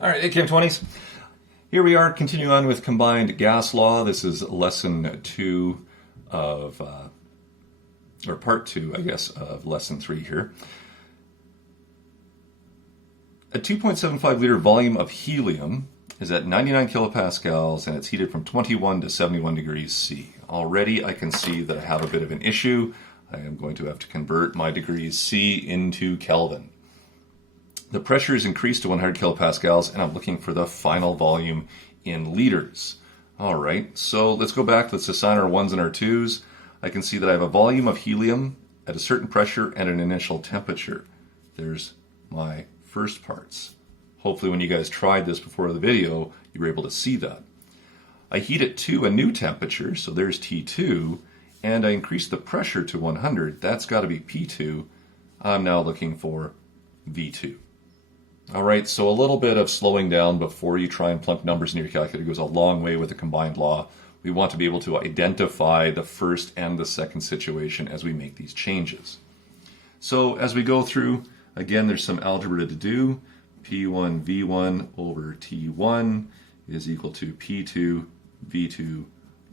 All right, AKM 20s. Here we are continuing on with combined gas law. This is lesson 2 of, or part 2, I guess, of lesson 3 here. A 2.75 liter volume of helium is at 99 kilopascals and it's heated from 21 to 71 degrees C. Already I can see that I have a bit of an issue. I am going to have to convert my degrees C into Kelvin. The pressure is increased to 100 kilopascals, and I'm looking for the final volume in liters. All right, so let's go back. Let's assign our 1s and our 2s. I can see that I have a volume of helium at a certain pressure and an initial temperature. There's my first parts. Hopefully when you guys tried this before the video, you were able to see that. I heat it to a new temperature, so there's T2, and I increase the pressure to 100. That's got to be P2. I'm now looking for V2. All right, so a little bit of slowing down before you try and plunk numbers in your calculator goes a long way with the combined law. We want to be able to identify the first and the second situation as we make these changes. So as we go through, again, there's some algebra to do. P1 V1 over T1 is equal to P2 V2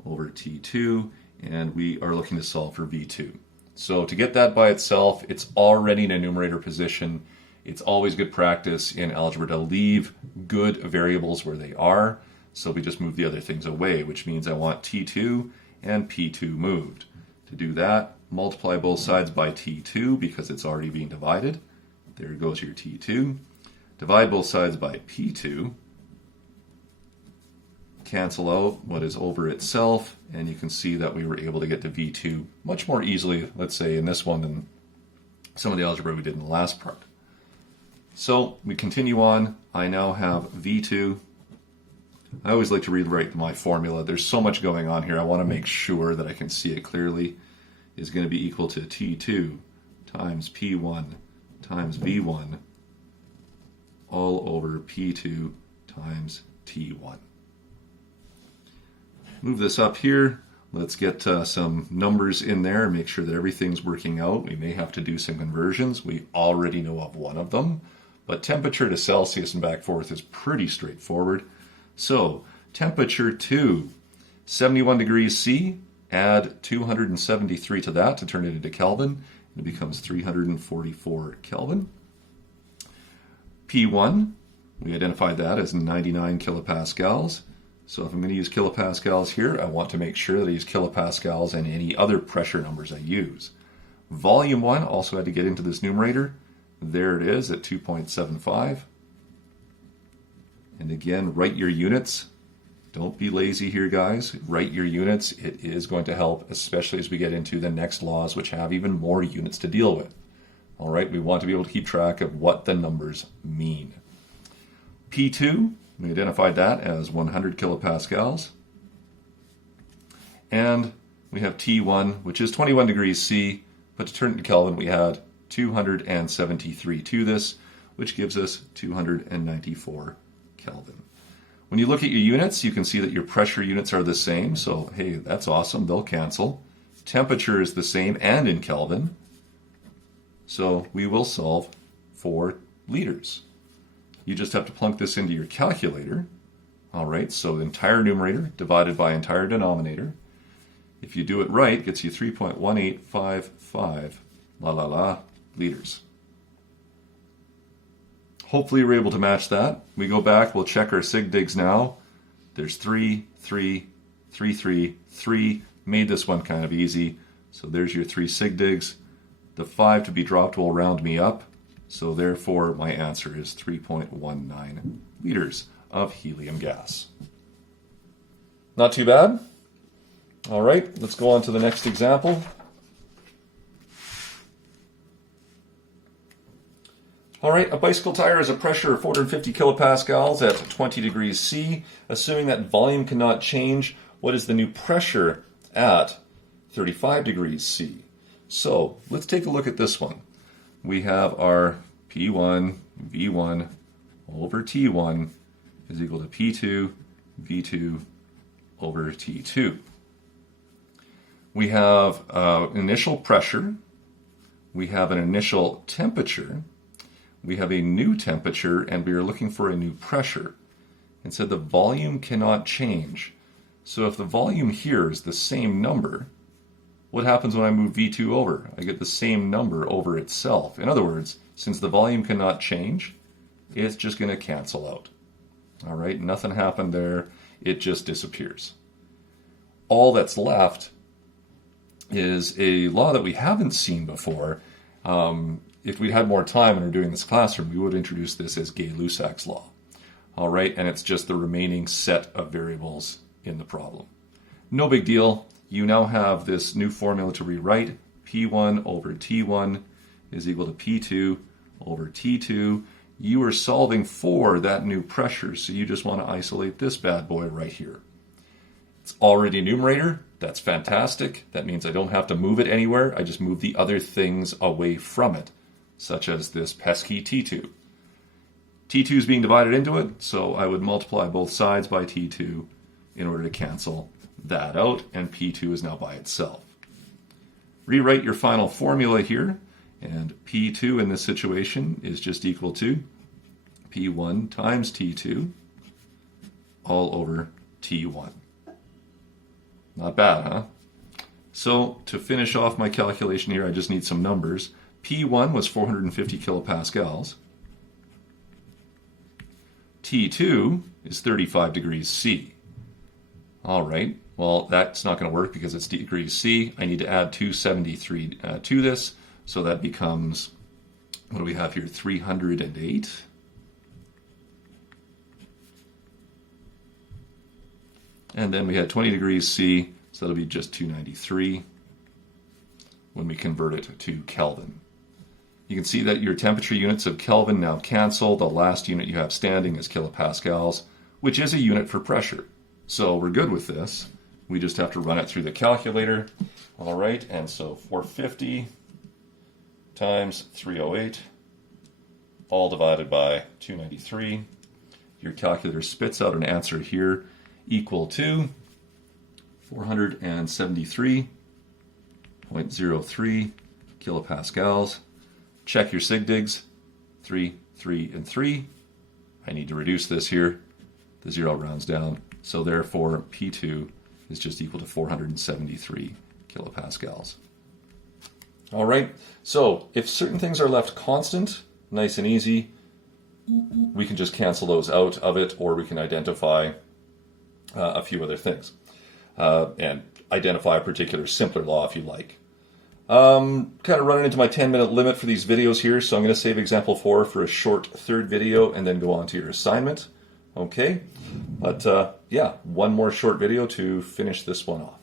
over T2, and we are looking to solve for V2. So to get that by itself, it's already in a numerator position. It's always good practice in algebra to leave good variables where they are. So we just move the other things away, which means I want T2 and P2 moved. To do that, multiply both sides by T2 because it's already being divided. There goes your T2. Divide both sides by P2. Cancel out what is over itself, and you can see that we were able to get to V2 much more easily, let's say, in this one than some of the algebra we did in the last part. So we continue on. I now have V2. I always like to rewrite my formula. There's so much going on here. I want to make sure that I can see it clearly. Is going to be equal to T2 times P1 times V1 all over P2 times T1. Move this up here. Let's get some numbers in there and make sure that everything's working out. We may have to do some conversions. We already know of one of them. But temperature to Celsius and back forth is pretty straightforward. So temperature to 71 degrees C, add 273 to that to turn it into Kelvin. It becomes 344 Kelvin. P1, we identified that as 99 kilopascals. So if I'm going to use kilopascals here, I want to make sure that I use kilopascals and any other pressure numbers I use. Volume 1 also had to get into this numerator. There it is at 2.75. And again, write your units. Don't be lazy here, guys. Write your units. It is going to help, especially as we get into the next laws, which have even more units to deal with. All right, we want to be able to keep track of what the numbers mean. P2, we identified that as 100 kilopascals. And we have T1, which is 21 degrees C, but to turn it to Kelvin, we had 273 to this, which gives us 294 Kelvin. When you look at your units, you can see that your pressure units are the same, so hey, that's awesome, they'll cancel. Temperature is the same and in Kelvin, so we will solve for liters. You just have to plunk this into your calculator. All right, so the entire numerator divided by entire denominator. If you do it right, it gets you 3.1855 liters. Hopefully you're able to match that. We go back, we'll check our sig digs now. There's 3, 3, 3, 3, 3. Made this one kind of easy. So there's your 3 sig digs. The 5 to be dropped will round me up. So therefore my answer is 3.19 liters of helium gas. Not too bad. All right, let's go on to the next example. All right, a bicycle tire has a pressure of 450 kilopascals at 20 degrees C. Assuming that volume cannot change, what is the new pressure at 35 degrees C? So let's take a look at this one. We have our P1 V1 over T1 is equal to P2 V2 over T2. We have initial pressure. We have an initial temperature. we have a new temperature and we are looking for a new pressure. And said the volume cannot change. So if the volume here is the same number, what happens when I move V2 over? I get the same number over itself. In other words, since the volume cannot change, it's just going to cancel out. All right, nothing happened there. It just disappears. All that's left is a law that we haven't seen before. If we had more time and are doing this classroom, we would introduce this as Gay-Lussac's law. All right, and it's just the remaining set of variables in the problem. No big deal. You now have this new formula to rewrite. P1 over T1 is equal to P2 over T2. You are solving for that new pressure, so you just want to isolate this bad boy right here. It's already a numerator. That's fantastic. That means I don't have to move it anywhere. I just move the other things away from it, such as this pesky T2. T2 is being divided into it, so I would multiply both sides by T2 in order to cancel that out, and P2 is now by itself. Rewrite your final formula here, and P2 in this situation is just equal to P1 times T2 all over T1. Not bad, huh? So to finish off my calculation here, I just need some numbers. P1 was 450 kilopascals. T2 is 35 degrees C. All right, well, that's not going to work because it's degrees C. I need to add 273 to this, so that becomes, what do we have here, 308. And then we had 20 degrees C, so that'll be just 293 when we convert it to Kelvin. You can see that your temperature units of Kelvin now cancel. The last unit you have standing is kilopascals, which is a unit for pressure. So we're good with this. We just have to run it through the calculator. All right, and so 450 times 308, all divided by 293. Your calculator spits out an answer here equal to 473.03 kilopascals. Check your sig digs, 3, 3, and 3. I need to reduce this here. The 0 rounds down. So therefore, P2 is just equal to 473 kilopascals. All right, so if certain things are left constant, nice and easy, we can just cancel those out of it, or we can identify a few other things and identify a particular simpler law if you like. Kind of running into my 10-minute limit for these videos here, so I'm going to save example 4 for a short third video and then go on to your assignment. Okay, but yeah, one more short video to finish this one off.